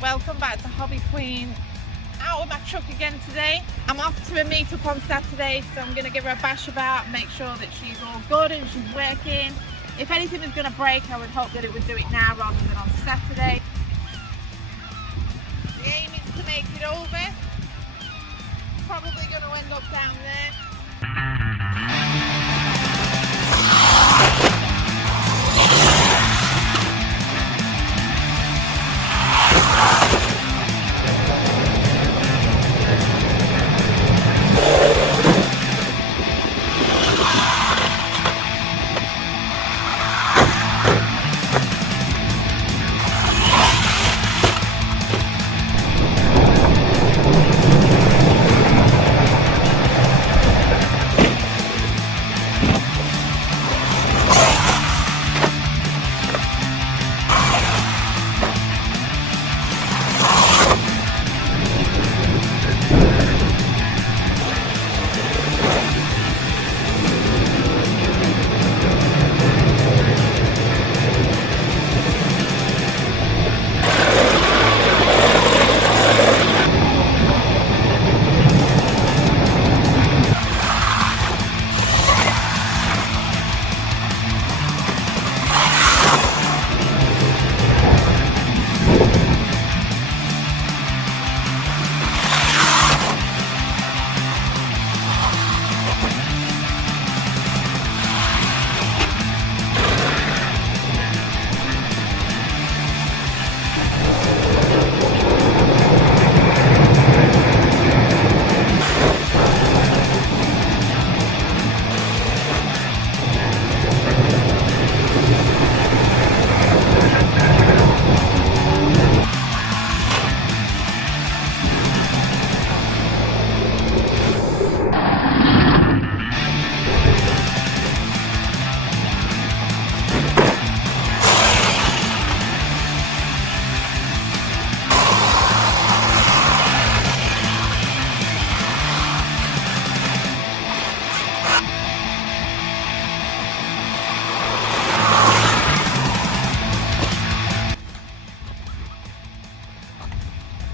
Welcome back to Hobby Queen. Out with my truck again today. I'm off to a meet-up on Saturday, so I'm going to give her a bash about, make sure that she's all good and she's working. If anything was going to break, I would hope that it would do it now rather than on Saturday. The aim is to make it over. Probably going to end up down there.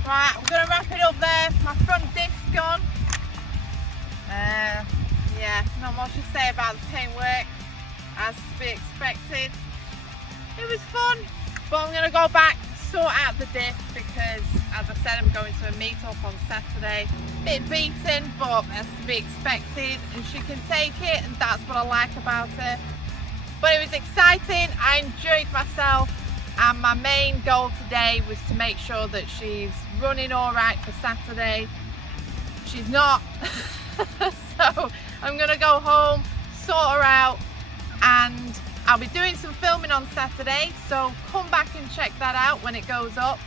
Right, I'm going to wrap it up there. My front diff's gone. Yeah, not much to say about the paintwork, as to be expected. It was fun, but I'm going to go back, sort out the diff, because as I said, I'm going to a meet-up on Saturday. Bit beaten, but as to be expected, and she can take it, and that's what I like about her. But it was exciting, I enjoyed myself. And my main goal today was to make sure that she's running all right for Saturday. She's not. So I'm gonna go home, sort her out, and I'll be doing some filming on Saturday, so come back and check that out when it goes up.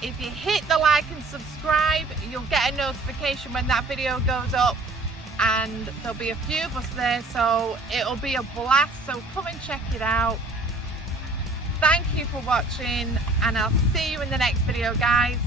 If you hit the like and subscribe, you'll get a notification when that video goes up, and there'll be a few of us there, so it'll be a blast. So come and check it out. Thank you for watching, and I'll see you in the next video, guys.